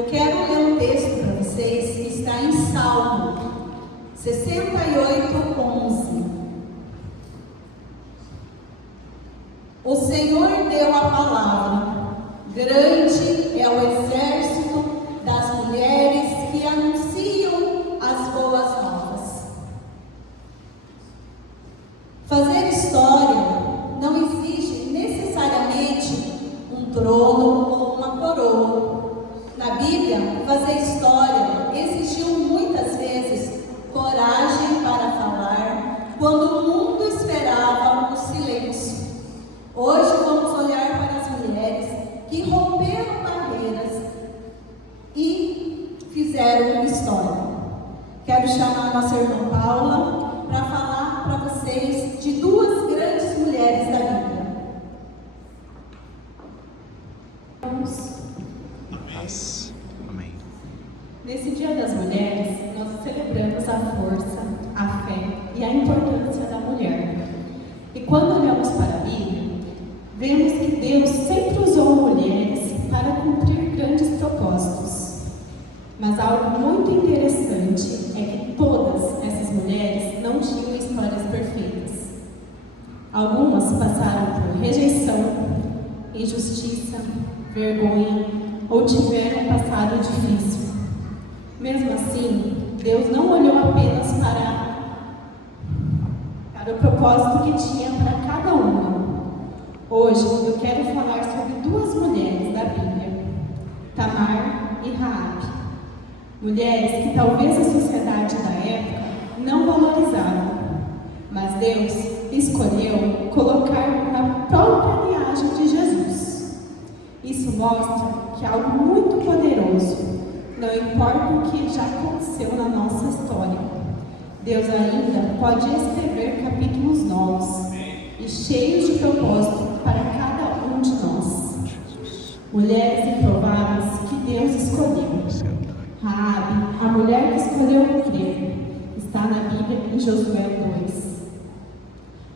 Eu quero ler um texto para vocês que está em Salmo 68:11. O Senhor deu a palavra, grande é o exército das mulheres que anunciam as boas novas. Fazer história não exige necessariamente um trono ou uma coroa. Na Bíblia, fazer história exigiu muitas vezes coragem para falar quando o mundo esperava o silêncio. Hoje vamos olhar para as mulheres que romperam barreiras e fizeram história. Quero chamar a nossa irmã Paula para falar para vocês de duas grandes mulheres da Bíblia. Amém. Nesse Dia das Mulheres, nós celebramos a força, a fé e a importância da mulher. E quando olhamos para a Bíblia, vemos que Deus sempre usou mulheres para cumprir grandes propósitos. Mas algo muito interessante é que todas essas mulheres não tinham histórias perfeitas. Algumas passaram por rejeição, injustiça, vergonha ou tiveram um passado difícil. Mesmo assim, Deus não olhou apenas para o propósito que tinha para cada uma. Hoje eu quero falar sobre duas mulheres da Bíblia, Tamar e Raabe. Mulheres que talvez a sociedade da época não valorizava, mas Deus escolheu colocar na própria linhagem de Jesus. Isso mostra que algo muito poderoso, não importa o que já aconteceu na nossa história, Deus ainda pode escrever capítulos novos e cheios de propósito para cada um de nós. Mulheres improváveis que Deus escolheu. Raabe, a mulher que escolheu crer, está na Bíblia em Josué 2.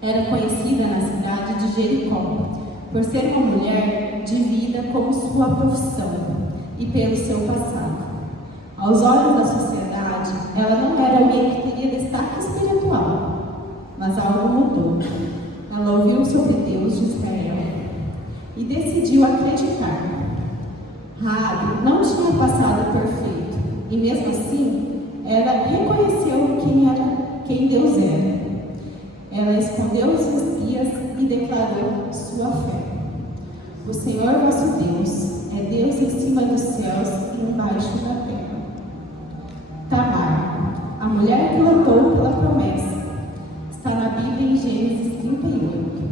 Era conhecida na cidade de Jericó por ser uma mulher de vida como sua profissão e pelo seu passado. Aos olhos da sociedade, ela não era alguém que teria destaque espiritual, mas algo mudou. Ela ouviu sobre Deus de Israel e decidiu acreditar. Raabe não tinha passado perfeito e mesmo assim, ela reconheceu quem Deus era. Ela escondeu os espias e declarou sua fé. O Senhor vosso Deus é Deus em cima dos céus e embaixo da terra. Tamar, a mulher que lutou pela promessa, está na Bíblia em Gênesis 38.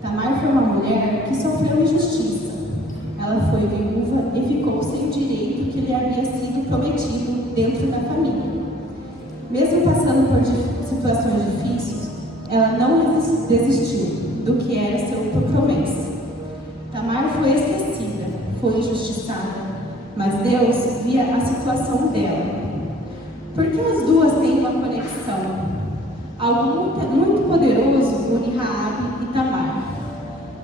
Tamar foi uma mulher que sofreu injustiça. Ela foi viúva e ficou sem o direito que lhe havia sido prometido dentro da família. Mesmo passando por situações difíceis, ela não desistiu do que era seu promessa. Tamar foi esquecida, foi injustiçada, mas Deus via a situação dela. Por que as duas têm uma conexão? Algo muito poderoso une Raabe e Tamar.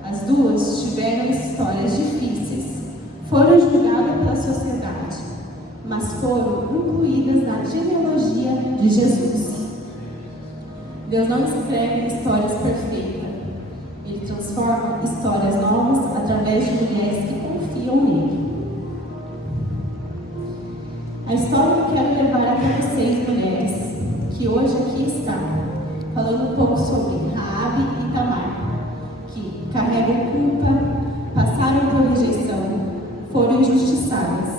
As duas tiveram histórias difíceis, foram julgadas pela sociedade, mas foram incluídas na genealogia de Jesus. Deus não escreve histórias perfeitas, Ele transforma histórias novas através de mulheres que confiam nele. A história que eu quero levar até vocês, mulheres, que hoje aqui está, falando um pouco sobre Raabe e Tamar, que carregam culpa, passaram por rejeição, foram injustiçadas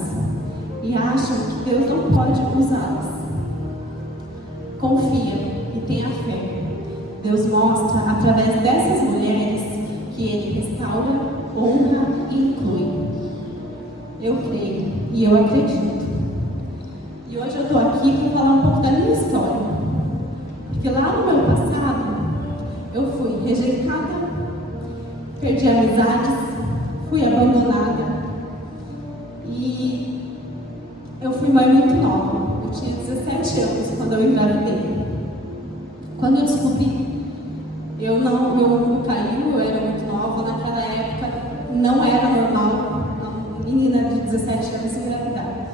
e acham que Deus não pode usá-las. Confia e tenha fé. Deus mostra através dessas mulheres que Ele restaura, honra e inclui. Eu creio e eu acredito. E hoje eu estou aqui para falar um pouco da minha história. Porque lá no meu passado, eu fui rejeitada, perdi amizades, fui abandonada. E eu fui mãe muito nova. Eu tinha 17 anos quando eu engravidei. Quando eu descobri, meu mundo caiu, eu era muito nova. Naquela época não era normal, menina de 17 anos engravidada.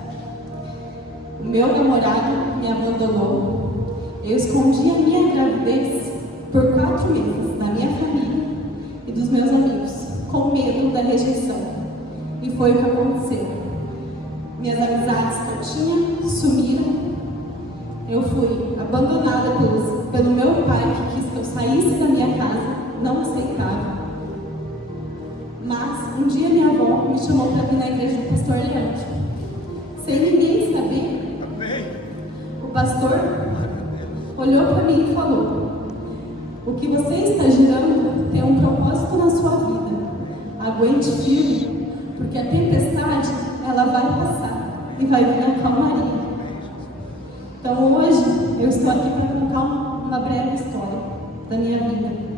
O meu namorado me abandonou. Eu escondi a minha gravidez por 4 meses da minha família e dos meus amigos, com medo da rejeição. E foi o que aconteceu. Minhas amizades que eu tinha sumiram. Eu fui abandonada pelo meu pai, que quis que eu saísse da minha casa, não aceitava. Mas um dia minha avó me chamou para vir na igreja do pastor Leandro. Sem ninguém saber, o pastor olhou para mim e falou: o que você está girando tem um propósito na sua vida. Aguente firme, porque a tempestade ela vai passar e vai vir a calmaria. Então hoje eu estou aqui para contar uma breve história da minha vida.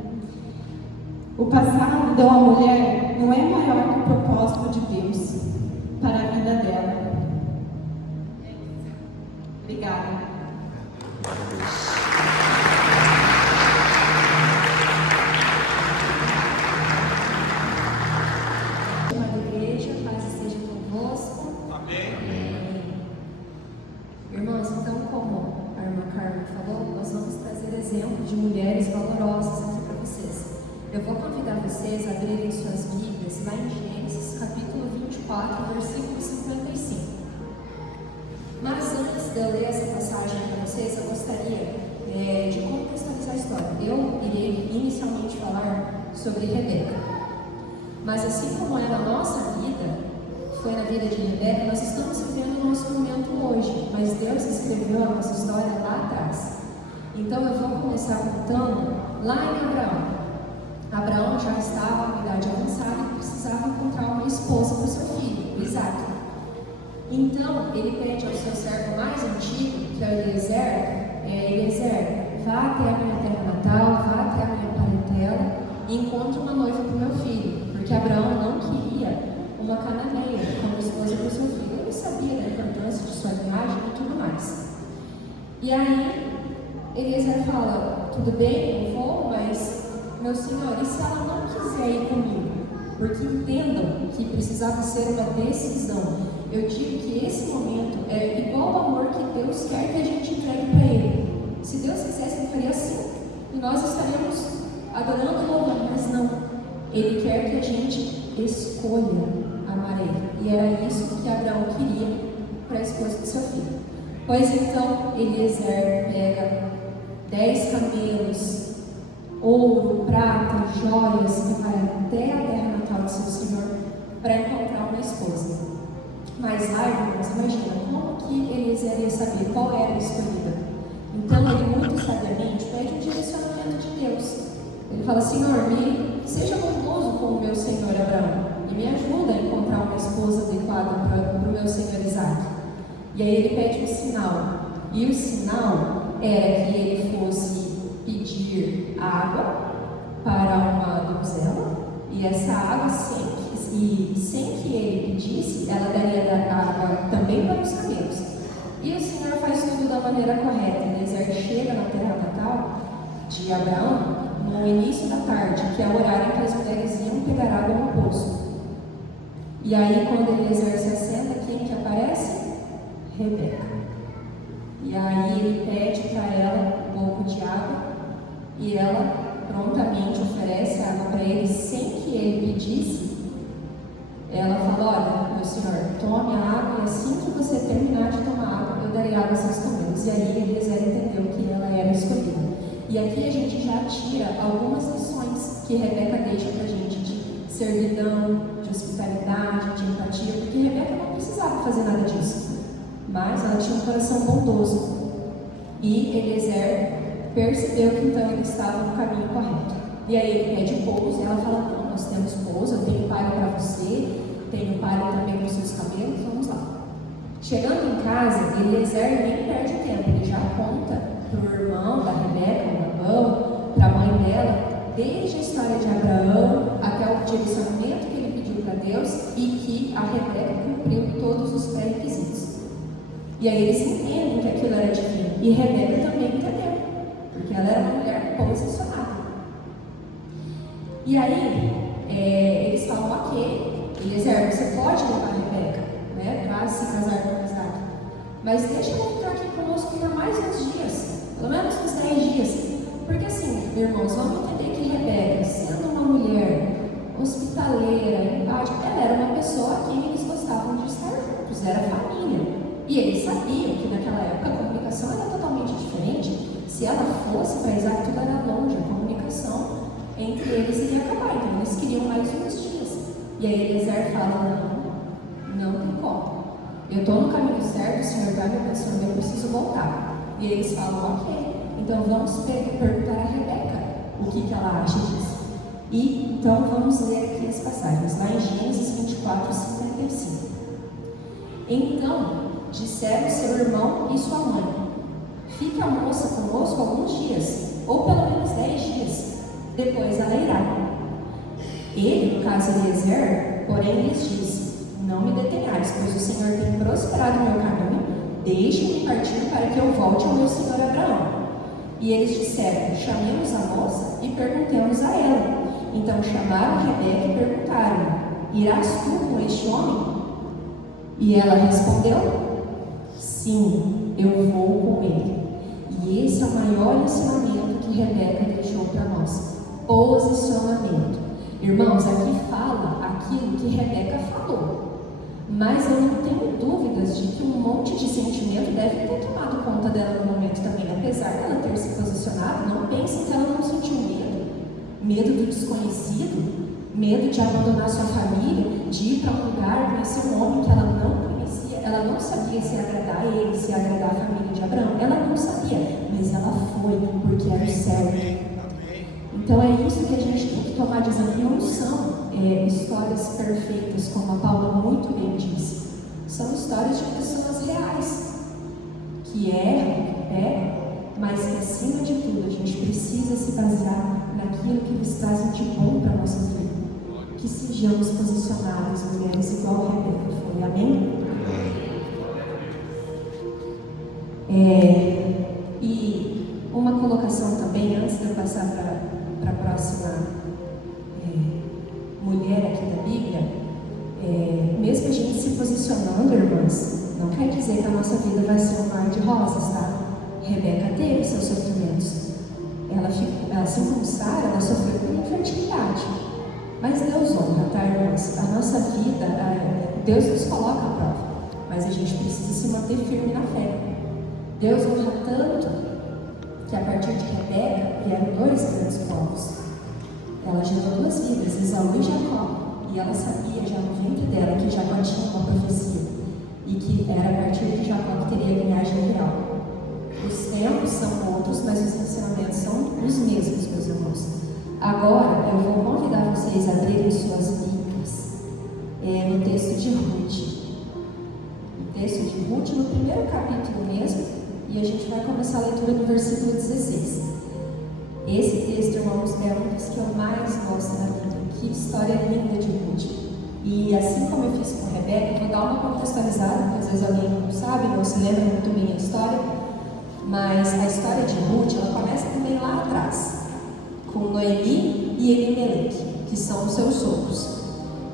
O passado de uma mulher não é maior que o propósito de Deus para a vida dela. Obrigada. Igreja, paz esteja convosco. Amém. Irmãos, então, como a irmã Carmen falou, nós vamos trazer exemplos de mulheres valorosas aqui para vocês. Eu vou convidar vocês a abrirem suas Bíblias lá em Gênesis, capítulo 24, versículo 55. Mas antes de eu ler essa passagem para vocês, eu gostaria de contextualizar a história. Eu irei inicialmente falar sobre Rebeca. Mas assim como é na nossa vida, foi na vida de Rebeca, nós estamos vivendo o nosso momento hoje. Mas Deus escreveu a nossa história lá atrás. Então eu vou começar contando lá em Abraão. Abraão já estava com idade avançada e precisava encontrar uma esposa para o seu filho, Isaac. Então ele pede ao seu servo mais antigo, que é Eliezer, vá até a minha terra natal, vá até a minha parentela e encontre uma noiva para o meu filho, porque Abraão não queria uma cananeia como esposa para o seu filho. Ele sabia da importância de sua viagem e tudo mais. E aí Eliezer fala: tudo bem, eu vou, mas meu senhor, e se ela não quiser ir comigo? Porque entendam que precisava ser uma decisão. Eu digo que esse momento é igual ao amor que Deus quer que a gente entregue para Ele. Se Deus quisesse, Ele faria assim. E nós estaríamos adorando o louvor, mas não. Ele quer que a gente escolha amar Ele. E era isso que Abraão queria para a esposa do seu filho. Pois então, Eliezer pega 10 camelos, ouro, prata, joias, e vai até a terra natal de seu senhor para encontrar uma esposa. Mas lá, irmãos, imagina como que Eliezer ia saber qual era a escolhida. Então ele muito sabiamente pede um direcionamento de Deus. Ele fala: Senhor, seja bondoso com o meu senhor Abraão e me ajuda a encontrar uma esposa adequada para o meu senhor Isaac. E aí ele pede um sinal. E o sinal era que ele fosse pedir água para uma donzela, e essa água, sem que ele pedisse, ela daria água também para os camelos. E o Senhor faz tudo da maneira correta. Eliezer chega na terra natal de Abraão no início da tarde, que é o horário em que as mulheres iam pegar água no poço. E aí, quando Eliezer se assenta, quem que aparece? Rebeca. E aí ele pede para ela um pouco de água, e ela prontamente oferece a água para ele sem que ele pedisse. Ela fala: olha, meu senhor, tome a água, e assim que você terminar de tomar água, eu darei água aos seus camelos. E aí Eliezer entendeu que ela era escolhida. E aqui a gente já tira algumas lições que Rebeca deixa para a gente de servidão, de hospitalidade, de empatia, porque Rebeca não precisava fazer nada disso, mas ela tinha um coração bondoso. E Eliezer percebeu que então ele estava no caminho correto. E aí ele pede pouso, e ela fala: não, nós temos pouso, eu tenho palha para você, tenho palha também para os seus camelos, vamos lá. Chegando em casa, Eliezer nem perde tempo, ele já conta para o irmão da Rebeca, o Labão, para a mãe dela, desde a história de Abraão até o direcionamento que ele pediu para Deus e que a Rebeca cumpriu todos os pré-requisitos. E aí eles entendem que aquilo era divino, e Rebeca também entendeu, porque ela era uma mulher posicionada. E aí, eles falam: ok, Eliezer, você pode levar a Rebeca casar com Isaac. Mas deixa ele ficar aqui conosco por mais uns dias, pelo menos uns 10 dias. Porque assim, irmãos, vamos entender que Rebeca, sendo uma mulher hospitaleira, empática, ela era uma pessoa a quem eles gostavam de estar juntos, era família. E eles sabiam que naquela época a comunicação era totalmente diferente. Se ela fosse para Isaac, tudo era longe, a comunicação entre eles iria acabar. Então eles queriam mais uns dias. E aí Eliezer fala, não tem como. Eu estou no caminho certo, o Senhor vai me abençoando, eu preciso voltar. E eles falam, ok, então vamos perguntar a Rebeca o que ela acha disso. E então vamos ler aqui as passagens, lá em Gênesis 24, 55. Então disseram seu irmão e sua mãe, fique a moça conosco alguns dias, ou pelo menos 10 dias, depois ela irá. Ele, no caso Eliezer, porém lhes disse, não me detenhais, pois o Senhor tem prosperado o meu caminho, deixe-me partir para que eu volte ao meu senhor Abraão. E eles disseram, chamemos a moça e perguntemos a ela. Então chamaram Rebeca e perguntaram, irás tu com este homem? E ela respondeu, sim, eu vou com ele. E esse é o maior ensinamento que Rebeca deixou para nós, posicionamento. Irmãos, aqui fala aquilo que Rebeca falou. Mas eu não tenho dúvidas de que um monte de sentimento deve ter tomado conta dela no momento também. Apesar dela ter se posicionado, não pensem que ela não sentiu medo. Medo do desconhecido, medo de abandonar sua família, de ir para um lugar, conhecer um homem que ela não conhecia. Ela não sabia se agradar a ele, se agradar a família de Abraão. Ela não sabia, mas ela foi, porque era o certo. Então é isso que a gente tem que tomar de exemplo. Não são histórias perfeitas, como a Paula muito bem disse. São histórias de pessoas reais, que erram, mas que acima de tudo a gente precisa se basear naquilo que eles trazem de bom para a nossa vida. Que sejamos posicionados, mulheres, igual a Rebeca foi. Amém? E uma colocação também, antes de eu passar para a próxima mulher aqui da Bíblia, mesmo a gente se posicionando, irmãs, não quer dizer que a nossa vida vai ser um mar de rosas, tá? Rebeca teve seus sofrimentos. Ela se impulsar, ela sofreu por infertilidade. Mas Deus honra, tá, irmãs? A nossa vida, Deus nos coloca à prova, mas a gente precisa se manter firme na fé. Deus honra tanto que a partir de Rebeca vieram 2 grandes povos. Ela gerou 2 filhas, Esaú e Jacó, e ela sabia já no ventre dela que Jacó tinha uma profecia e que era a partir de Jacó que teria a linhagem real. Os tempos são outros, mas os ensinamentos são os mesmos, meus irmãos. Agora eu vou convidar vocês a abrirem suas Bíblias no texto de Ruth. O texto de Ruth, no primeiro capítulo mesmo, e a gente vai começar a leitura no versículo 16. Esse texto, irmãos, é um dos que eu mais gosto na Bíblia. Que história linda de Ruth. E assim como eu fiz com Rebeca, eu vou dar uma contextualizada, porque às vezes alguém não sabe, não se lembra muito bem a história. Mas a história de Ruth, ela começa também lá atrás, com Noemi e Elimeleque, que são os seus sogros.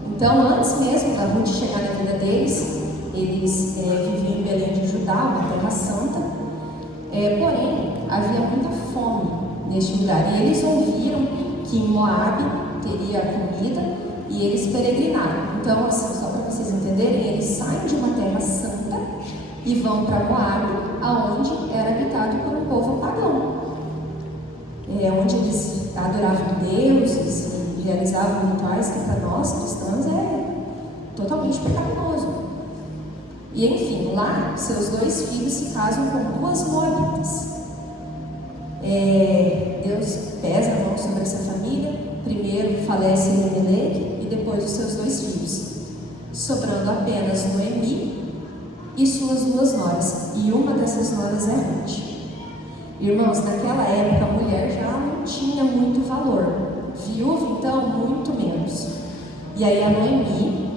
Então, antes mesmo da Ruth chegar na vida deles, eles viviam em Belém de Judá, uma terra santa. Porém, havia muita fome neste lugar. E eles ouviram que em Moabe teria comida e eles peregrinaram. Então, assim, só para vocês entenderem, eles saem de uma terra santa e vão para Moabe, aonde era habitado por um povo pagão. Onde eles adoravam deuses e realizavam rituais que para nós cristãos é totalmente pecaminoso. E enfim, lá seus 2 filhos se casam com 2 moabitas. Deus pesa a mão sobre essa família. Primeiro falece Elimeleque e depois os seus 2 filhos, sobrando apenas Noemi e suas 2 noras. E uma dessas noras é Ruth. Irmãos, naquela época a mulher já não tinha muito valor. Viúva, então, muito menos. E aí a Noemi,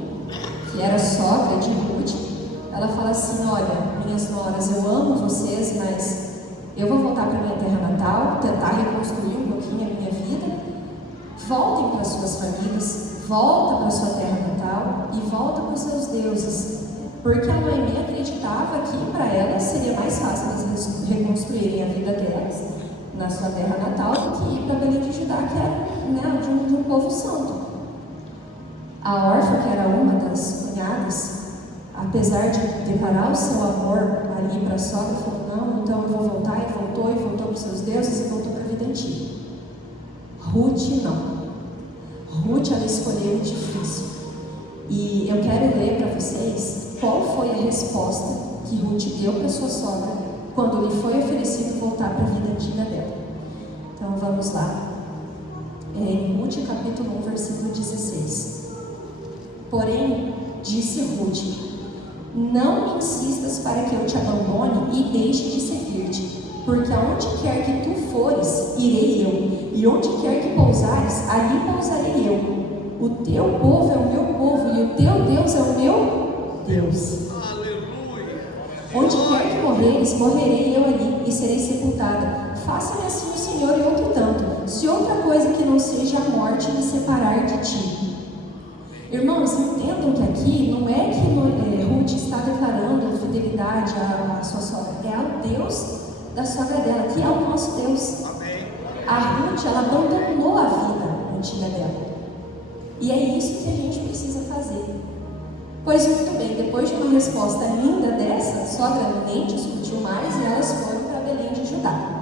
que era sogra de Ruth, ela fala assim, olha, minhas noras, eu amo vocês, mas eu vou voltar para minha terra natal, tentar reconstruir um pouquinho a minha vida. Voltem para suas famílias, volta para sua terra natal e volta para os seus deuses. Porque a Noemi acreditava que para elas seria mais fácil elas reconstruírem a vida delas na sua terra natal do que ir para Belém de Judá, que era, né, de um povo santo. A Orfa, que era uma das cunhadas, apesar de declarar o seu amor ali para a sogra, falou: não, então eu vou voltar, e voltou para os seus deuses e voltou para a vida antiga. Ruth não. Ruth, ela escolheu o difícil. E eu quero ler para vocês qual foi a resposta que Ruth deu para sua sogra quando lhe foi oferecido voltar para a vida antiga dela. Então vamos lá. Em Ruth capítulo 1, versículo 16. Porém, disse Ruth: não me insistas para que eu te abandone e deixe de seguir-te, porque aonde quer que tu fores, irei eu, e onde quer que pousares, ali pousarei eu. O teu povo é o meu povo, e o teu Deus é o meu Deus. Aleluia. Onde quer que morreres, morrerei eu ali, e serei sepultada. Faça-me assim o Senhor e outro tanto, se outra coisa que não seja a morte me separar de ti. Irmãos, entendam que aqui não é que Ruth está declarando fidelidade à sua sogra, é ao Deus da sogra dela, que é o nosso Deus. Amém. A Ruth, ela abandonou a vida antiga dela. E é isso que a gente precisa fazer. Pois muito bem, depois de uma resposta linda dessa, a sogra nem discutiu mais e elas foram para Belém de Judá.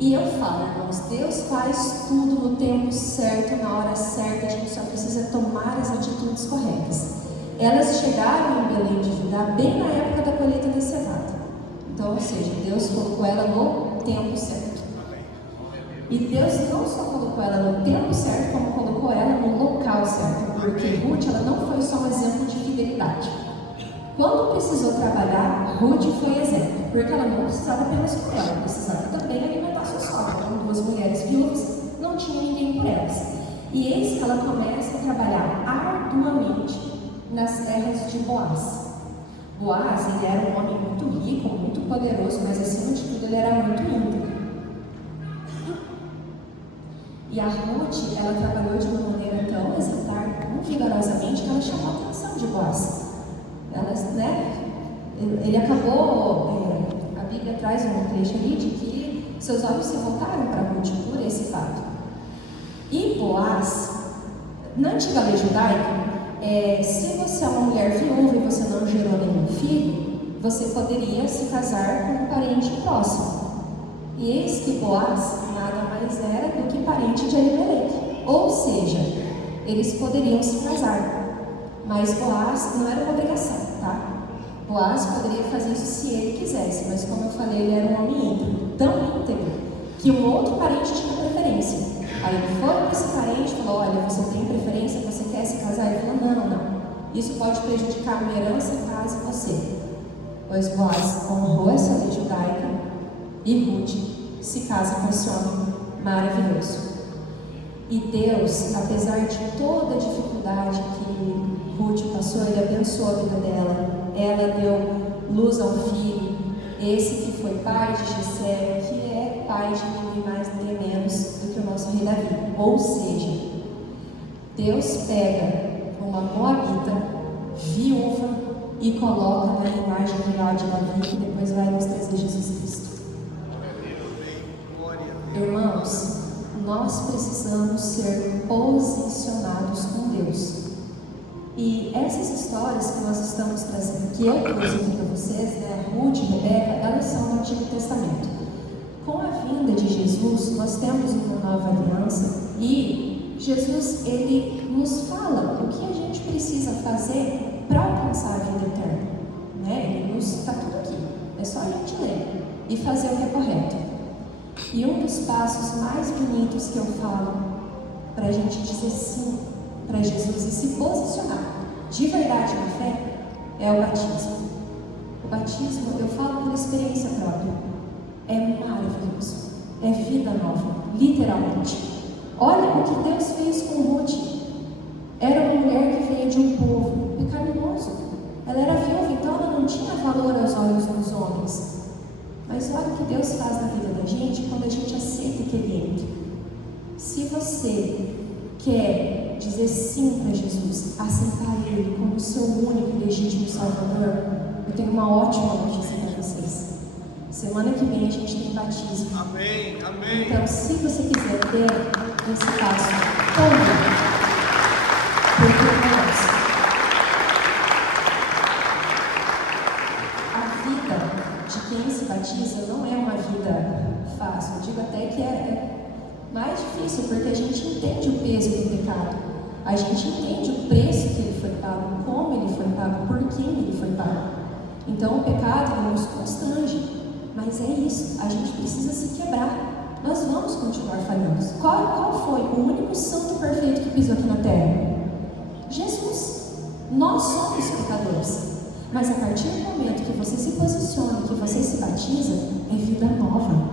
E eu falo, irmãos, Deus faz tudo no tempo certo, na hora certa, a gente só precisa tomar as atitudes corretas. Elas chegaram em Belém de Judá bem na época da colheita da cevada. Então, ou seja, Deus colocou ela no tempo certo. E Deus não só colocou ela no tempo certo, como colocou ela no local certo. Porque Ruth, ela não foi só um exemplo de fidelidade. Quando precisou trabalhar, Ruth foi exemplo. Porque ela não precisava apenas cuidar, ela precisava também alimentar sua sogra. Eram duas mulheres viúvas, não tinha ninguém por elas. E eis que ela começa a trabalhar arduamente nas terras de Boaz. Boaz, ele era um homem muito rico, muito poderoso, mas acima de tudo ele era muito íntegro. E a Ruth, ela trabalhou de uma maneira tão exemplar, tão vigorosamente, que ela chamou a atenção de Boaz. Ele acabou, a Bíblia traz um trecho ali de que seus olhos se voltaram para Ruth por esse fato. E Boaz, na antiga lei judaica, se você é uma mulher viúva e você não gerou nenhum filho, você poderia se casar com um parente próximo. E eis que Boaz nada mais era do que parente de Elimelec. Ou seja, eles poderiam se casar. Mas Boaz não era uma obrigação, tá? Boaz poderia fazer isso se ele quisesse, mas como eu falei, ele era um homem íntegro, tão íntegro, que um outro parente tinha preferência. Aí ele foi para esse parente e falou: olha, você tem preferência, você quer se casar? Ele falou: não. Isso pode prejudicar uma herança caso você. Pois Boaz honrou essa lei judaica e Ruth se casa com esse homem maravilhoso. E Deus, apesar de toda a dificuldade que Ruth passou, Ele abençoou a vida dela. Ela deu luz ao filho, esse que foi pai de Jessé, que é pai de ninguém mais nem menos do que o nosso rei Davi. Ou seja, Deus pega uma moabita viúva e coloca na linhagem real de Davi, que depois vai nos trazer Jesus Cristo. Irmãos, nós precisamos ser posicionados com Deus. E essas histórias que nós estamos trazendo, que eu trouxe aqui para vocês, né, Ruth e Rebeca, elas são do Antigo Testamento. Com a vinda de Jesus, nós temos uma nova aliança e Jesus, ele nos fala o que a gente precisa fazer para alcançar a vida eterna. Né? Está tudo aqui, é só a gente ler e fazer o que é correto. E um dos passos mais bonitos que eu falo para a gente dizer sim para Jesus e se posicionar de verdade na fé é o batismo. O batismo, eu falo por experiência própria, é maravilhoso, é vida nova, literalmente. Olha o que Deus fez com Ruth. Era uma mulher que veio de um povo pecaminoso. Ela era viúva, então ela não tinha valor aos olhos dos homens. Mas olha o que Deus faz na vida da gente quando a gente aceita que Ele entra. Se você quer dizer sim para Jesus, aceitar Ele como seu único e legítimo de Salvador, eu tenho uma ótima notícia para vocês. Semana que vem a gente tem batismo. Amém, amém. Então, se você quiser ter esse passo, tome. Porque é nosso. A vida de quem se batiza não é uma vida fácil. Eu digo até que é mais difícil, porque a gente entende o peso do pecado. A gente entende o preço que ele foi pago, como ele foi pago, por quem ele foi pago. Então, o pecado nos constrange. Mas é isso, a gente precisa se quebrar. Nós vamos continuar falhando. Qual foi o único santo perfeito que pisou aqui na terra? Jesus. Nós somos pecadores. Mas a partir do momento que você se posiciona, que você se batiza, é vida nova.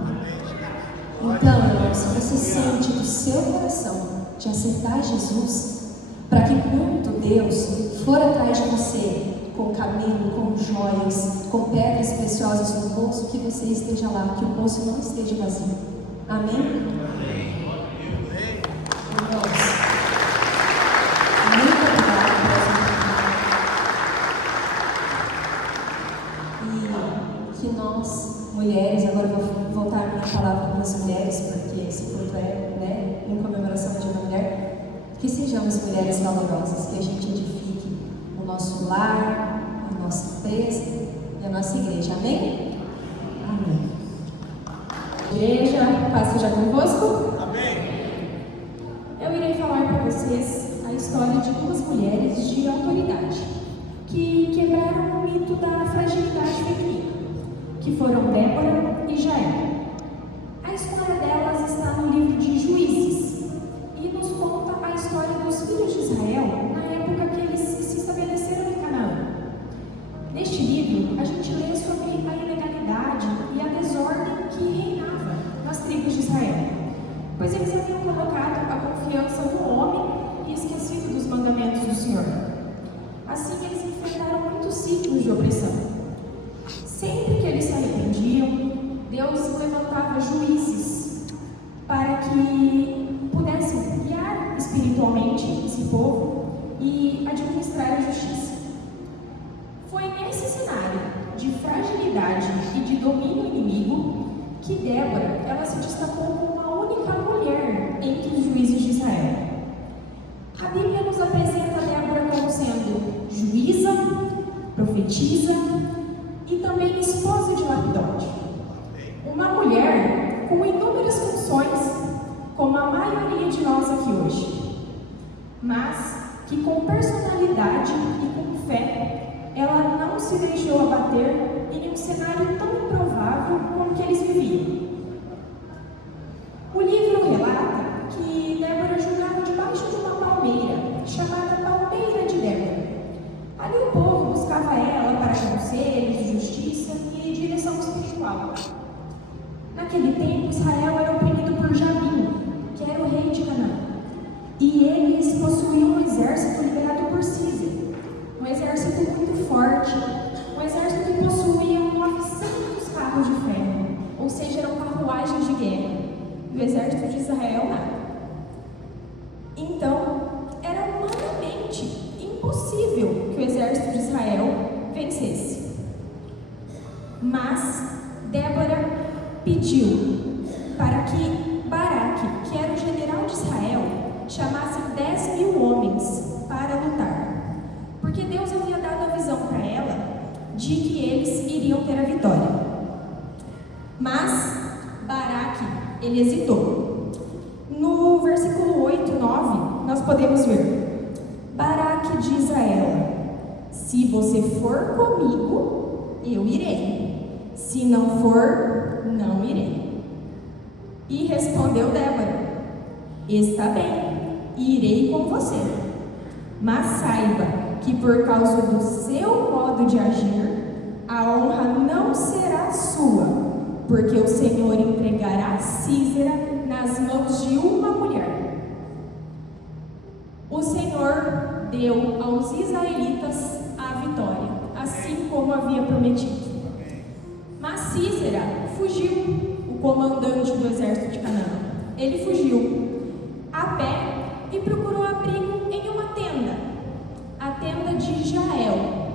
Então, irmão, se você sente do seu coração de aceitar Jesus, para que quando Deus for atrás de você, com camelo, com joias, com pedras preciosas no bolso, que você esteja lá, que o bolso não esteja vazio. Amém? Irmãos, muito obrigada por essa oportunidade. E que nós, mulheres, agora eu vou voltar a minha palavra para as mulheres, porque esse culto é, né, em comemoração de uma mulher, que sejamos mulheres valorosas, que a gente edifique o nosso lar, a nossa empresa e a nossa igreja. Amém? Amém. Igreja, paz seja convosco. Amém. Eu irei falar para vocês a história de duas mulheres de autoridade que quebraram o mito da fragilidade feminina, que foram Débora e Jael. A história delas está no livro de Juízes e nos conta a história dos filhos de Israel na época que eles se estabeleceram em Canaã. Neste livro, a gente lê sobre a ilegalidade e a desordem que reinava nas tribos de Israel, pois eles haviam colocado a confiança no homem e esquecido dos mandamentos do Senhor. Assim, eles enfrentaram muitos ciclos de opressão. Sempre que eles se arrependiam, Deus levantava juízes para que pudessem guiar espiritualmente esse povo e administrar a justiça. Foi nesse cenário de fragilidade e de domínio inimigo que Débora ela se destacou como a única mulher entre os juízes de Israel. A Bíblia nos apresenta Débora como sendo juíza, profetisa e também esposa de Lapidote. Uma mulher com inúmeras funções, como a maioria de nós aqui hoje, mas que com personalidade e com fé ela não se deixou abater em um cenário tão improvável como o que eles viviam. O livro relata que Débora julgava debaixo de uma palmeira, chamada Palmeira de Débora. Ali o povo buscava ela para conselhos, justiça e direção espiritual. Naquele tempo, Israel era oprimido por Jabim, que era o rei de Canaã. E eles possuíam um exército liderado por Císera. Um exército muito forte, um exército que possuía 900 carros de ferro, ou seja, eram carruagens de guerra, e o exército de Israel nada. Então, era humanamente impossível que o exército de Israel vencesse. Mas Débora pediu para que Baraque, que era o general de Israel, chamasse 10.000 homens para lutar. Porque Deus havia dado a visão para ela de que eles iriam ter a vitória. Mas Baraque, ele hesitou. No versículo 8 e 9, nós podemos ver: Baraque diz a ela: se você for comigo, eu irei. Se não for, não irei. E respondeu Débora: está bem, irei com você. Mas saiba que por causa do seu modo de agir, a honra não será sua, porque o Senhor entregará Císera nas mãos de uma mulher. O Senhor deu aos israelitas a vitória, assim como havia prometido. Mas Císera fugiu, o comandante do exército de Canaã. Ele fugiu a pé e procurou abrigo em uma tenda, a tenda de Jael.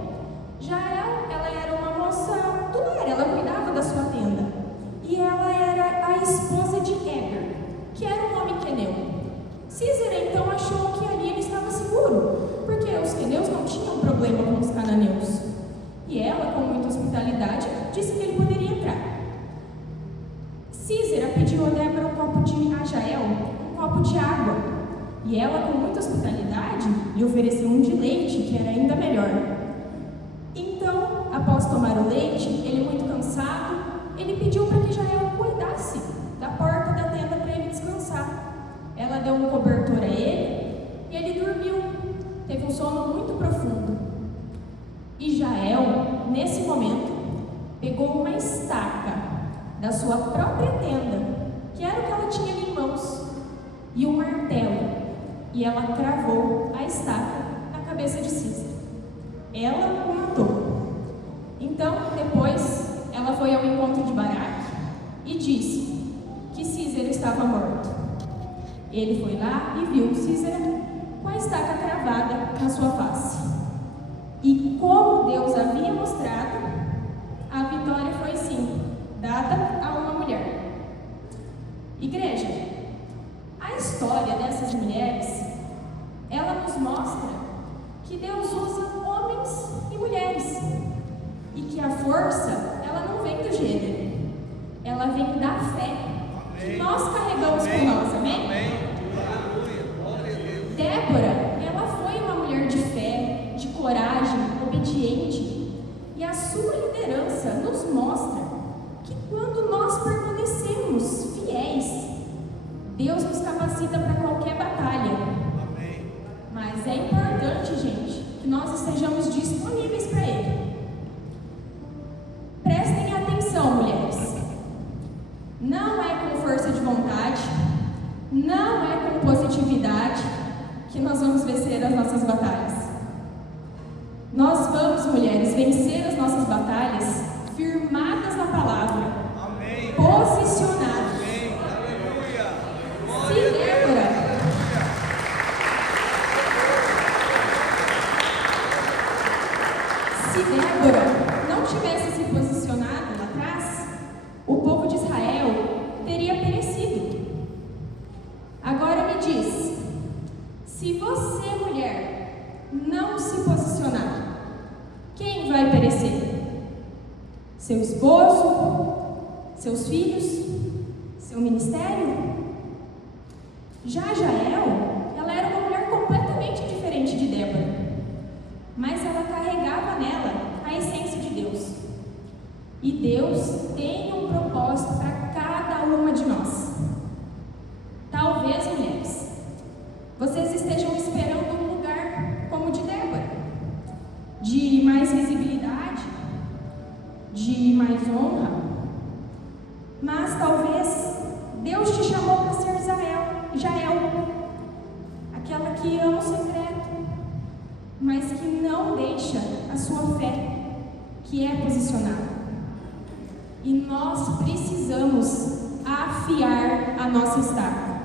E ela, com muita hospitalidade, lhe ofereceu um de leite, que era ainda melhor. Então, após tomar o leite, ele muito cansado, ele pediu para que Jael cuidasse da porta da tenda para ele descansar. Ela deu um cobertor a ele e ele dormiu. Teve um sono muito profundo. E Jael, nesse momento, pegou uma estaca da sua própria tenda, que era o que ela tinha ali em mãos, e um martelo, e ela cravou a estaca na cabeça de Císera. Ela o matou. Então, depois, ela foi ao encontro de Baraque e disse que Císera estava morto. Ele foi lá e viu Císera com a estaca cravada na sua face. E como Deus havia mostrado, a vitória foi sim dada a uma mulher. Igreja, a história dessas mulheres, ela nos mostra que Deus usa homens e mulheres e que a força, ela não vem do gênero, ela vem da fé que nós carregamos com nós, amém? Débora, ela foi uma mulher de fé, de coragem, obediente, e a sua liderança nos mostra que quando nós permanecemos fiéis, Deus nos capacita para qualquer batalha. Mas é importante, gente, que nós estejamos disponíveis para Ele. Prestem atenção, mulheres. Não é com força de vontade, não é com positividade que nós vamos vencer as nossas batalhas. Nós vamos, mulheres, vencer as nossas batalhas firmadas na palavra, posicionadas. Se Débora não tivesse se posicionado lá atrás, o povo de Israel teria perecido. Agora me diz, se você, mulher, não se posicionar, quem vai perecer? Seu esposo? Seus filhos? Seu ministério? Já Jael, ela era uma mulher completamente diferente de Débora, mas ela carregava nela a essência de Deus. E Deus tem um propósito para cada uma de nós. Talvez, mulheres, vocês estejam esperando um lugar como o de Débora, de mais visibilidade, de mais honra, mas talvez Deus te chamou para ser Jael, aquela que ama o secreto, mas que não deixa a sua fé, que é posicionada. E nós precisamos afiar a nossa estaca.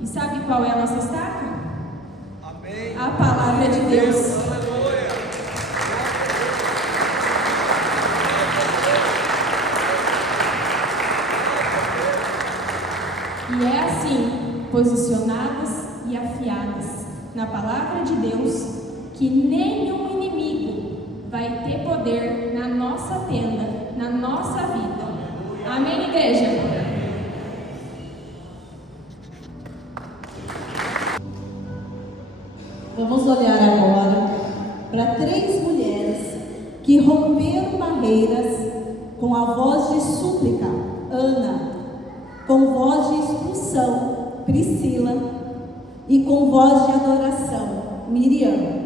E sabe qual é a nossa estaca? Amém. A palavra de Deus. E é assim, posicionadas e afiadas na palavra de Deus, que nenhum inimigo vai ter poder na nossa tenda, na nossa vida. Amém, igreja? Vamos olhar agora para 3 mulheres que romperam barreiras com a voz de súplica, Ana, com voz de instrução, Priscila, e com voz de adoração, Miriam.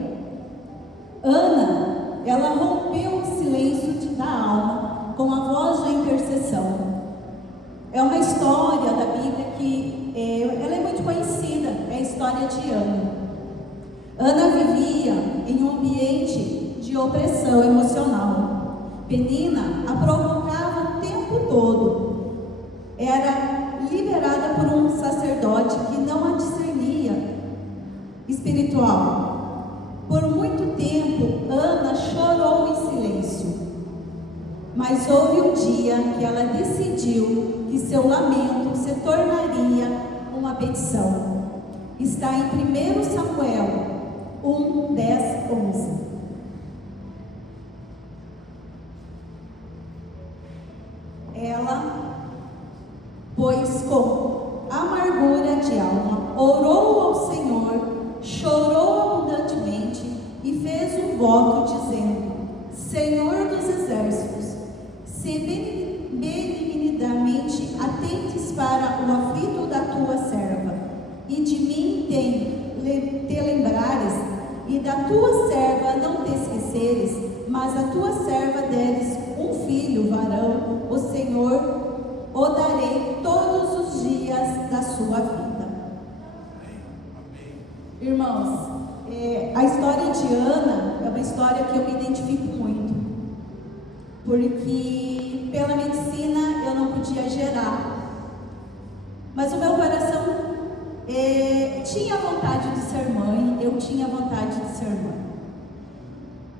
Ana, ela rompeu o silêncio da alma com a voz da intercessão. É uma história da Bíblia que ela é muito conhecida, é a história de Ana. Ana vivia em um ambiente de opressão emocional. Penina a provocava o tempo todo. Era liderada por um sacerdote que não a discernia espiritual. Por muito tempo, Ana chorou em silêncio. Mas houve um dia que ela decidiu que seu lamento se tornaria uma petição. Está em 1 Samuel 1, 10, 11. Ela, pois com amargura de alma, orou ao Senhor um voto dizendo: Senhor dos exércitos, se benignamente atentes para o aflito da tua serva, e de mim te lembrares, e da tua serva não te esqueceres, mas a tua serva deres um filho varão, o Senhor o darei todos os dias da sua vida. Irmãos, a história de Ana é uma história que eu me identifico muito, porque pela medicina eu não podia gerar, mas o meu coração tinha vontade de ser mãe, eu tinha vontade de ser mãe.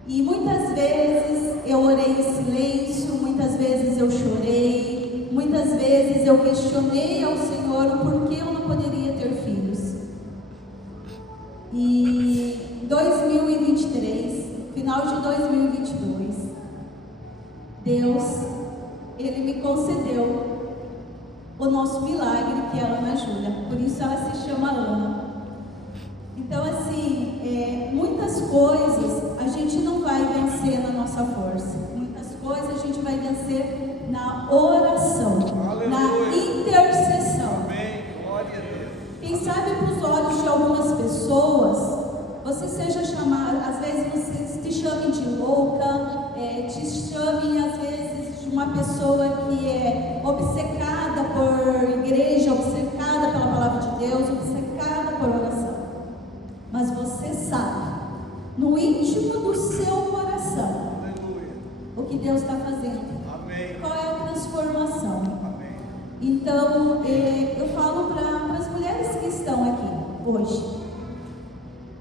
E muitas vezes eu orei em silêncio, muitas vezes eu chorei, muitas vezes eu questionei ao Senhor o porquê eu não poderia ter filhos. E em 2023, final de 2022, Deus, Ele me concedeu o nosso milagre, que é a Ana Júlia, por isso ela se chama Ana. Então, assim, muitas coisas a gente não vai vencer na nossa força, muitas coisas a gente vai vencer na oração, na intercessão. Amém. Glória a Deus. Quem sabe para os olhos de algumas pessoas, você seja chamado, às vezes você te chame de louca, te chame às vezes de uma pessoa que é obcecada por igreja, obcecada pela palavra de Deus, obcecada por oração. Mas você sabe, no íntimo do seu coração, Aleluia. o que Deus está fazendo. Amém. Qual é a transformação? Amém. Então, eu falo para as mulheres que estão aqui hoje,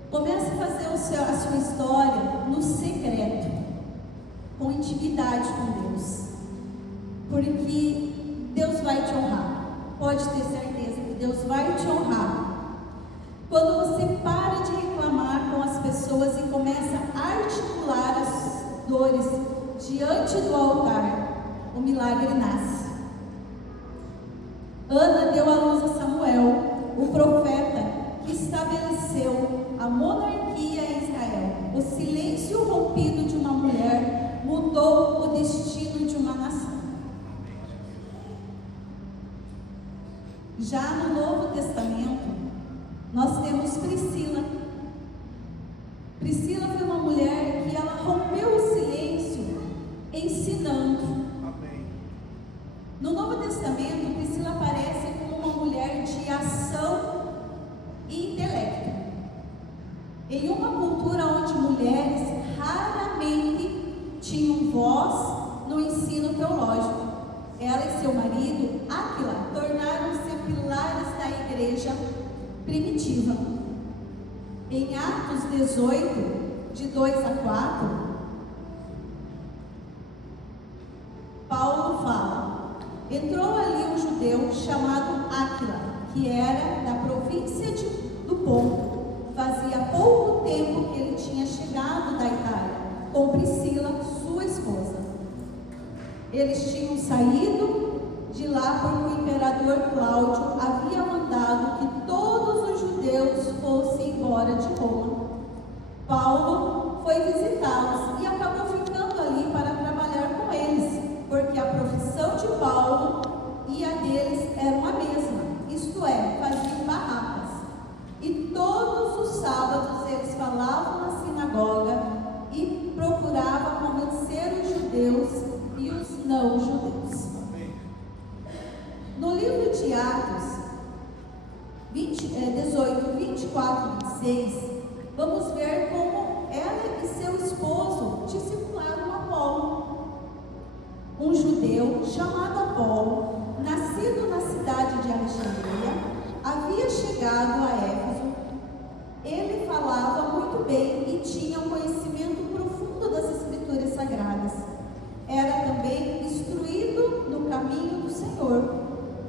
comece a fazer a sua história no secreto, com intimidade com Deus, porque Deus vai te honrar. Pode ter certeza que Deus vai te honrar. Quando você para de reclamar com as pessoas e começa a articular as dores diante do altar, o milagre nasce. Ana deu à luz a Samuel, o profeta que estabeleceu a monarquia em Israel. O silêncio rompido de uma mulher mudou o destino de uma nação. Já no Novo Testamento, nós temos Priscila. Priscila foi uma mulher que ela rompeu o silêncio ensinando. Amém. No Novo Testamento, Priscila aparece como uma mulher de ação e intelecto. Em uma cultura onde mulheres raramente tinham voz no ensino teológico, ela e seu marido, Áquila, tornaram-se pilares da igreja primitiva. Em Atos 18, de 2 a 4, Paulo fala: entrou ali um judeu chamado Áquila, que era da província do Ponto. Fazia pouco tempo que ele tinha chegado da Itália, com Priscila, sua esposa. Eles tinham saído de lá porque o imperador Cláudio havia mandado que todos os judeus fossem embora de Roma. Paulo foi visitá-los e acabou ficando ali para trabalhar com eles, porque a profissão de Paulo e a deles era a mesma, isto é, faziam barracas. E todos os sábados eles falavam na sinagoga e procuravam convencer os judeus e os não-judeus. No livro de Atos 18, 24 e 26, vamos ver como ela e seu esposo discipularam Apolo. Um judeu chamado Apolo, nascido na cidade de Alexandria, havia chegado a Éfeso. Ele falava muito bem e tinha um conhecimento profundo das Escrituras Sagradas. Era também instruído no caminho do Senhor.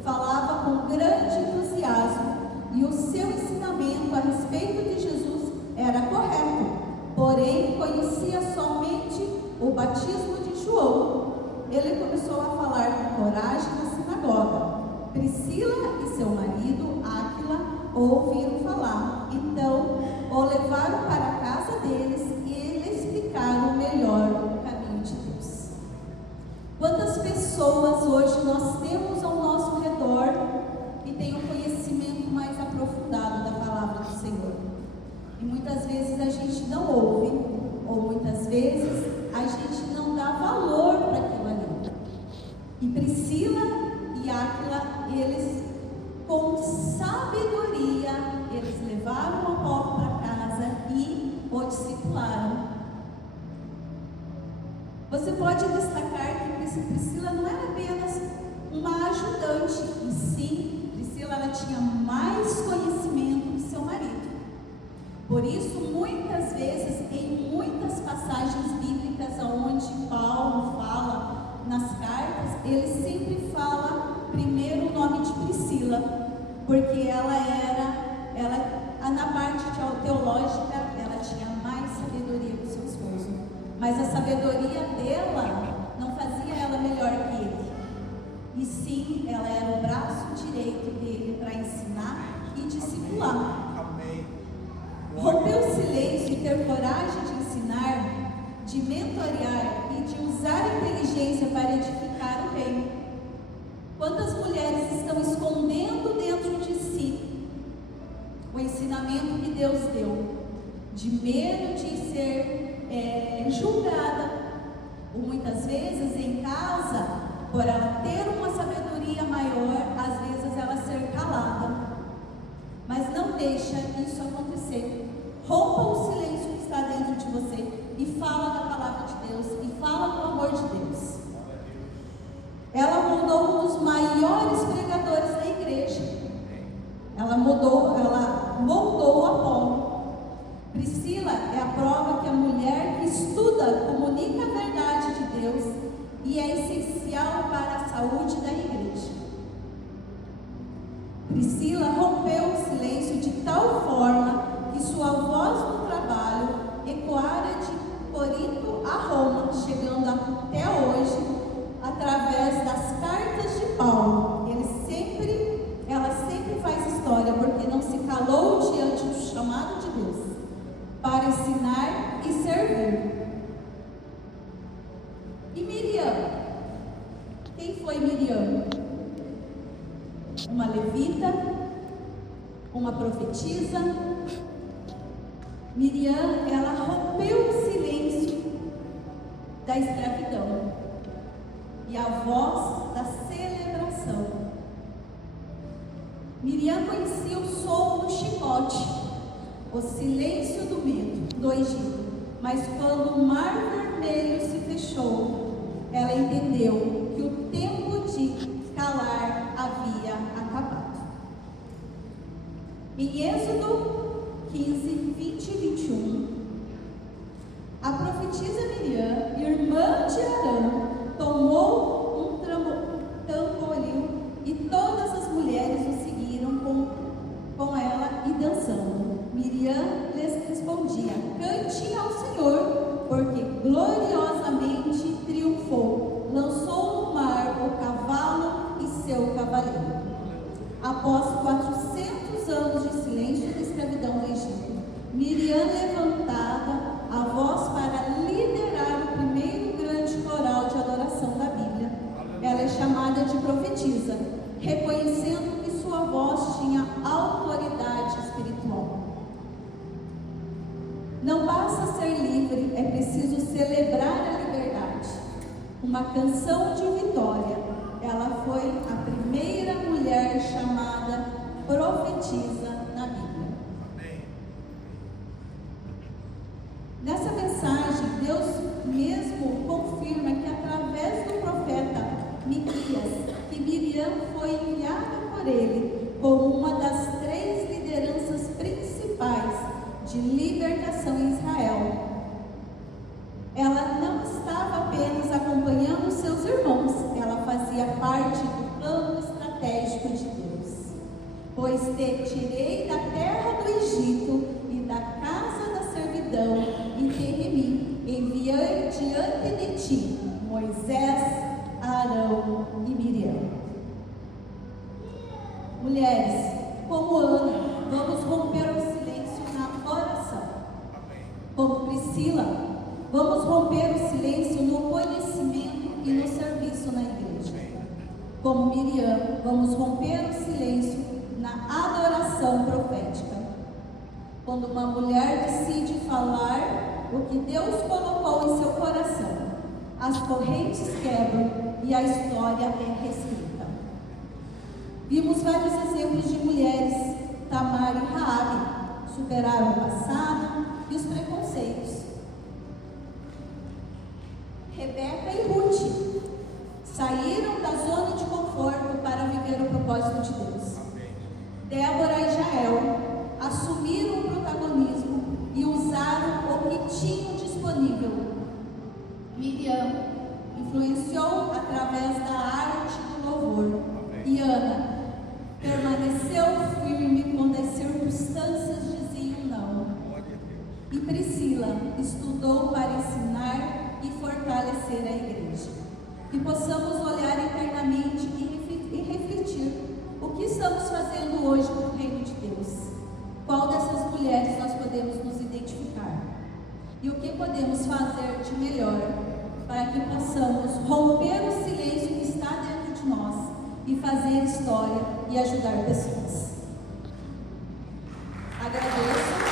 Falava com grande entusiasmo e o seu ensinamento a respeito de Jesus era correto, porém conhecia somente o batismo de João. Ele começou a falar com coragem na sinagoga. Priscila e seu marido, Áquila, ouviram falar. Então, o levaram para a casa deles e ele muitas vezes a gente não ouve, ou muitas vezes a gente não dá valor para aquilo ali. E Priscila e Áquila, eles com sabedoria, eles levaram a Paulo para casa e o discipularam. Você pode destacar que Priscila não era apenas uma ajudante, e sim, Priscila ela tinha mais conhecimento que seu marido. Por isso, muitas vezes, em muitas passagens bíblicas onde Paulo fala nas cartas, ele sempre fala primeiro o nome de Priscila, porque na parte teológica, ela tinha mais sabedoria que o seu esposo. Mas a sabedoria dela não fazia ela melhor que ele. E sim, ela era o braço direito dele para ensinar e discipular. Amém. Romper o silêncio e ter coragem de ensinar, de mentorear e de usar a inteligência para edificar o reino. Quantas mulheres estão escondendo dentro de si o ensinamento que Deus deu, de medo de ser julgada, ou muitas vezes em casa, por ela ter uma sabedoria maior, às vezes ela ser calada. Mas não deixa isso acontecer. Rompa o silêncio que está dentro de você e fala da palavra de Deus e fala do amor de Deus. Ela moldou um dos maiores pregadores da igreja. Ela moldou Apolo. Priscila é a prova que a mulher que estuda comunica a verdade de Deus e é essencial para a saúde da igreja. Priscila rompeu o silêncio de tal forma que sua voz no trabalho ecoara de Corinto a Roma, chegando até hoje através das cartas de Paulo. Ela sempre faz história porque não se calou diante do chamado de Deus para ensinar e servir. E Miriam? Quem foi Miriam? Uma levita? Uma profetisa? Miriam, ela rompeu o silêncio da escravidão e a voz da celebração. Miriam conhecia o som do chicote, o silêncio do medo, do Egito. Mas quando o mar vermelho se fechou, ela entendeu que o tempo de calar havia acabado. Em Êxodo 15, 20 e 21, a profetisa Miriam, irmã de Arão, tomou um tamboril e todas as mulheres o seguiram com ela e dançando. Miriam lhes respondia: cante ao Senhor, porque gloriosamente triunfou, lançou no mar o cavalo e seu cavaleiro. Após 400 anos de silêncio e de escravidão do Egito, Miriam levantada a voz para liderar o primeiro grande coral de adoração da Bíblia. Ela é chamada de profetisa, reconhecendo que sua voz tinha autoridade espiritual. Não basta ser livre, é preciso celebrar a liberdade. Uma canção de vitória. Ela foi a primeira mulher chamada profetisa na Bíblia. Nessa mensagem, Deus mesmo confirma que através do profeta Miquias, que Miriam foi enviada por ele como uma das 3 lideranças principais de libertação em Israel. Ela não estava apenas acompanhando seus irmãos, ela fazia parte do plano estratégico de Deus. Pois te tirei da terra do Egito e da casa da servidão e te remi, enviei diante de ti Moisés, Arão e Miriam. Mulheres, como Ana, vamos romper o silêncio na oração. Como Priscila, vamos romper o silêncio no conhecimento e no serviço na igreja. Como Miriam, vamos romper o silêncio na adoração profética. Quando uma mulher decide falar o que Deus colocou em seu coração, as correntes quebram e a história é reescrita. Vimos vários exemplos de mulheres, Tamar e Raabe, superaram o passado e os preconceitos. Rebeca e Ruth saíram da zona de conforto para viver o propósito de Deus. Débora e Jael assumiram o protagonismo e usaram o que tinham disponível. Miriam influenciou através da arte do louvor. E Ana permaneceu firme quando as circunstâncias diziam não. E Priscila estudou para ensinar e fortalecer a igreja. Que possamos olhar internamente e refletir o que estamos fazendo hoje para o reino de Deus. Qual dessas mulheres nós podemos nos identificar? E o que podemos fazer de melhor para que possamos romper o silêncio que está dentro de nós e fazer história e ajudar pessoas. Agradeço.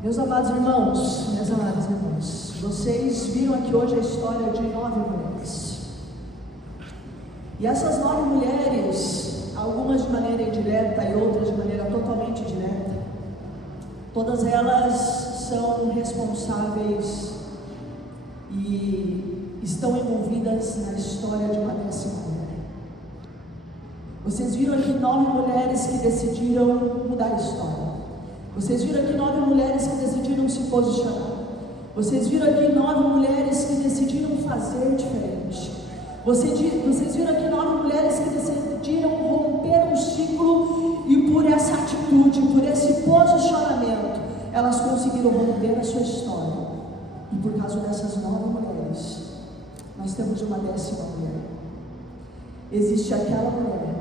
Meus amados irmãos, minhas amadas irmãs, vocês viram aqui hoje a história de 9 mulheres. E essas 9 mulheres, algumas de maneira indireta e outras de maneira totalmente direta, todas elas são responsáveis e estão envolvidas na história de uma 10ª mulher. Vocês viram aqui 9 mulheres que decidiram mudar a história. Vocês viram aqui 9 mulheres que decidiram se posicionar. Vocês viram aqui 9 mulheres que decidiram fazer diferente. Vocês viram aqui 9 mulheres que decidiram romper um ciclo e por essa atitude, por esse posicionamento, elas conseguiram romper a sua história. E por causa dessas 9 mulheres, nós temos uma 10ª mulher. Existe aquela mulher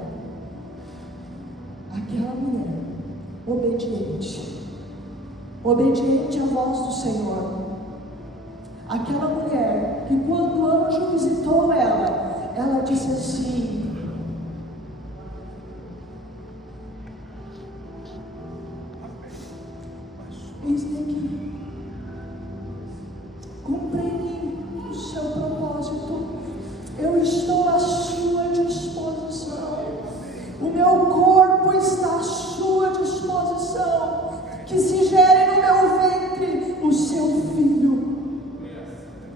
obediente à voz do Senhor. Aquela mulher que quando o anjo visitou ela disse assim: eis-me aqui, cumpre em mim o seu propósito, eu estou à sua disposição, o meu corpo está à sua disposição, que se gere no meu ventre o seu filho.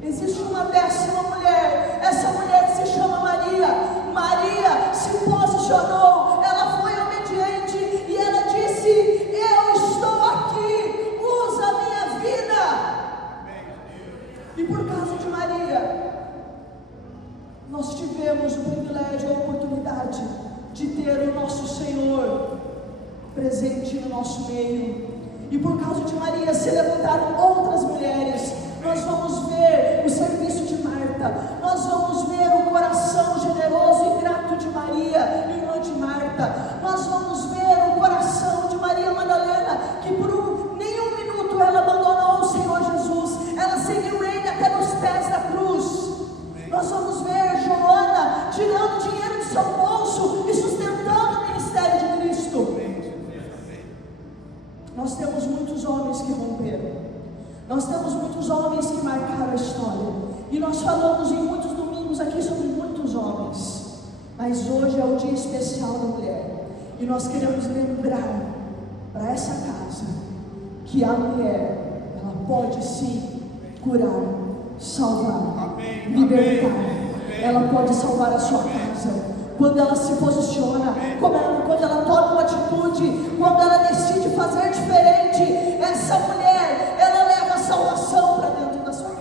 Existe uma 10ª mulher, essa mulher se chama Maria. Maria se posicionou, ela foi obediente e ela disse: eu estou aqui, usa a minha vida. E por causa de Maria, nós tivemos o privilégio, a oportunidade de ter o nosso Senhor presente no nosso meio. E por causa de Maria se levantaram outras mulheres. Nós vamos ver o serviço de Marta, nós vamos ver o coração generoso e grato de Maria, irmã de Marta. Nós vamos ver o coração de Maria Madalena, que por nenhum minuto ela abandonou o Senhor Jesus, ela seguiu ele até nos pés da cruz. Nós vamos ver Joana tirando dinheiro do seu bolso e sustentando o ministério de Cristo. Nós temos muitos homens que romperam. Nós temos muitos homens que marcaram a história. E nós falamos em muitos domingos aqui sobre muitos homens. Mas hoje é o dia especial da mulher. E nós queremos lembrar para essa casa que a mulher, ela pode sim curar, salvar, libertar. Ela pode salvar a sua casa. Quando ela se posiciona, quando ela toma uma atitude, quando ela decide fazer diferente, essa mulher, ela leva a salvação para dentro da sua casa.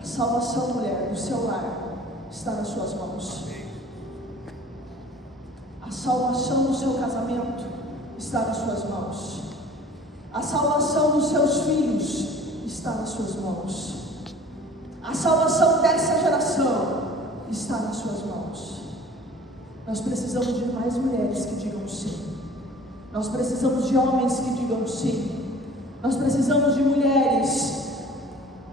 A salvação, mulher, do seu lar está nas suas mãos. A salvação do seu casamento está nas suas mãos. A salvação dos seus filhos está nas suas mãos. A salvação dessa geração está nas suas mãos. Nós precisamos de mais mulheres que digam sim. Nós precisamos de homens que digam sim. Nós precisamos de mulheres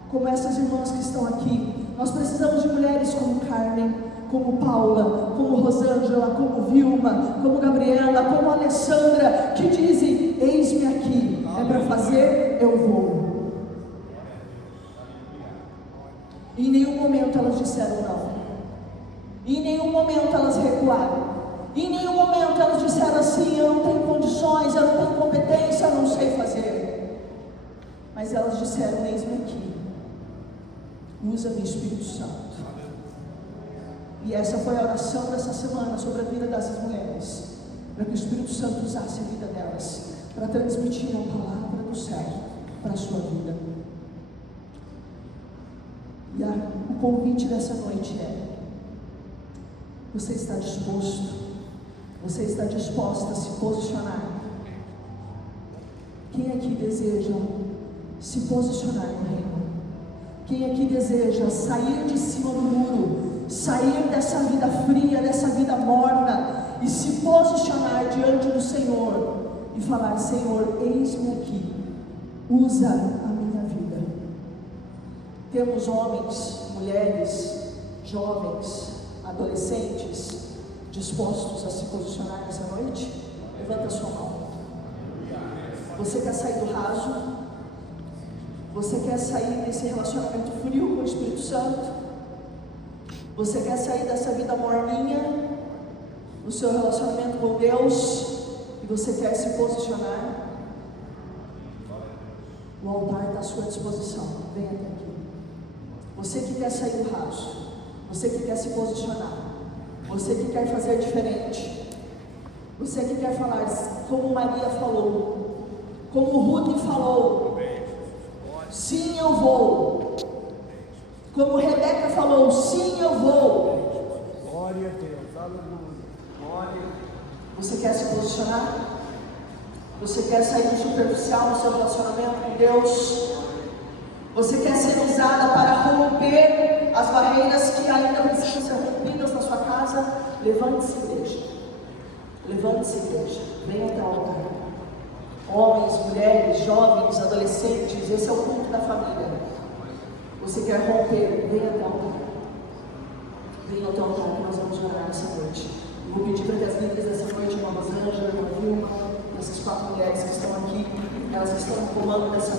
como essas irmãs que estão aqui, Nós precisamos de mulheres como Carmen, como Paula, como Rosângela, como Vilma, como Gabriela, como Alessandra, que dizem: eis-me aqui, é para fazer, eu vou. Em nenhum momento elas disseram não. Em nenhum momento elas recuaram. Em nenhum momento elas disseram assim: eu não tenho condições, eu não tenho competência, eu não sei fazer. Mas elas disseram: eis-me aqui, usa-me, Espírito Santo. E essa foi a oração dessa semana sobre a vida dessas mulheres, para que o Espírito Santo usasse a vida delas, para transmitir a palavra do céu para a sua vida. E o convite dessa noite é: você está disposto? Você está disposta a se posicionar? Quem aqui deseja se posicionar no reino? Quem aqui deseja sair de cima do muro, sair dessa vida fria, dessa vida morna e se posicionar diante do Senhor e falar: Senhor, eis-me aqui, usa a minha vida. Temos homens, mulheres, jovens, adolescentes dispostos a se posicionar nessa noite? Levanta a sua mão. Você quer sair do raso? Você quer sair desse relacionamento frio com o Espírito Santo? Você quer sair dessa vida morninha no seu relacionamento com Deus e você quer se posicionar? O altar está à sua disposição. Venha até aqui. Você que quer sair do raso, você que quer se posicionar, você que quer fazer diferente, você que quer falar como Maria falou, como Ruth falou: sim, eu vou. Como Rebeca falou: sim, eu vou. Glória a Deus, aleluia. Glória a Deus. Você quer se posicionar? Você quer sair do superficial no seu relacionamento com Deus? Você quer ser usada para romper as barreiras que ainda precisam ser rompidas na sua casa? Levante-se, igreja. Levante-se, igreja. Venha até o altar. Homens, mulheres, jovens, adolescentes, esse é o culto da família. Você quer romper? Venha até o altar. Venha até o altar que nós vamos orar essa noite. Eu vou pedir para que as líderes dessa noite, a Rosângela, a Vilma, essas 4 mulheres que estão aqui, elas estão no comando dessa